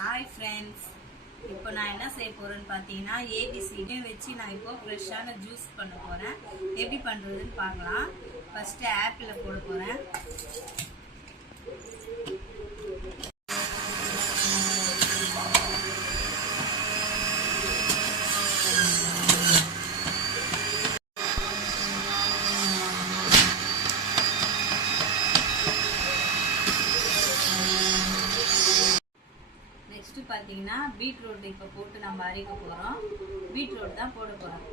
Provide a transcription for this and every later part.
Hi friends, இப்போ நான் என்ன செய்ய போகிறேன்னு பார்த்தீங்கன்னா ஏபிசிடியும் வச்சு நான் இப்போ ஃப்ரெஷ்ஷான ஜூஸ் பண்ண போகிறேன். எப்படி பண்ணுறதுன்னு பார்க்கலாம். ஃபஸ்ட்டு ஆப்பிளை போட போகிறேன். நெக்ஸ்ட்டு பார்த்தீங்கன்னா பீட்ரூட் இப்போ போட்டு நம்ம அரைக்க போகிறோம். பீட்ரூட் தான் போட போகிறோம்.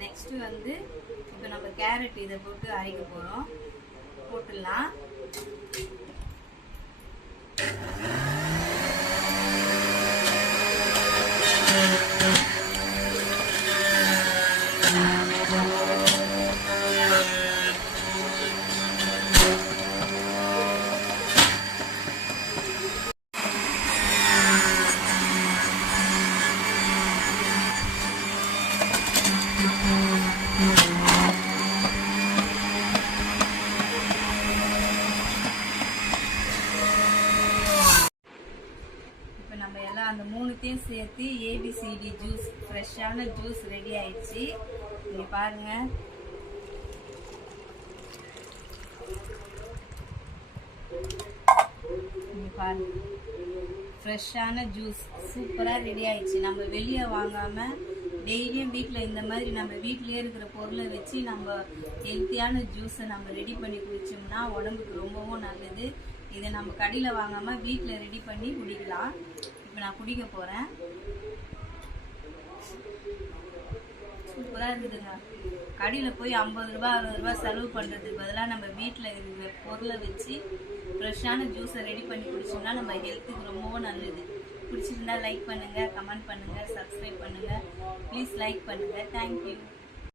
நெக்ஸ்ட்டு வந்து இப்போ நம்ம கேரட் இதை போட்டு அரைக்க போகிறோம். போட்டுடலாம். நம்ம எல்லாம் அந்த மூணுத்தையும் சேர்த்து ஏபிசிடி ஜூஸ், ஃப்ரெஷ்ஷான ஜூஸ் ரெடி ஆயிடுச்சு. நீங்க பாருங்க. ஃப்ரெஷ்ஷான ஜூஸ் சூப்பராக ரெடி ஆயிடுச்சு. நம்ம வெளியே வாங்காமல் டெய்லியும் வீட்டில் இந்த மாதிரி நம்ம வீட்டிலே இருக்கிற பொருளை வச்சு நம்ம ஹெல்த்தியான ஜூஸை நம்ம ரெடி பண்ணி குடிச்சோம்னா உடம்புக்கு ரொம்பவும் நல்லது. இதை நம்ம கடையில் வாங்காமல் வீட்டில் ரெடி பண்ணி குடிக்கலாம். இப்போ நான் குடிக்க போகிறேன். சூப்பராக இருக்குதுங்க. கடையில் போய் 50 ரூபா 60 ரூபா செலவு பண்ணுறதுக்கு பதிலாக நம்ம வீட்டில் இருக்கிற பொருளை வச்சு ஃப்ரெஷ்ஷான ஜூஸை ரெடி பண்ணி குடிச்சோம்னா நம்ம ஹெல்த்துக்கு ரொம்பவும் நல்லது. பிடிச்சிருந்தா லைக் பண்ணுங்கள், கமெண்ட் பண்ணுங்கள், சப்ஸ்கிரைப் பண்ணுங்கள். ப்ளீஸ் லைக் பண்ணுங்கள். தேங்க்யூ.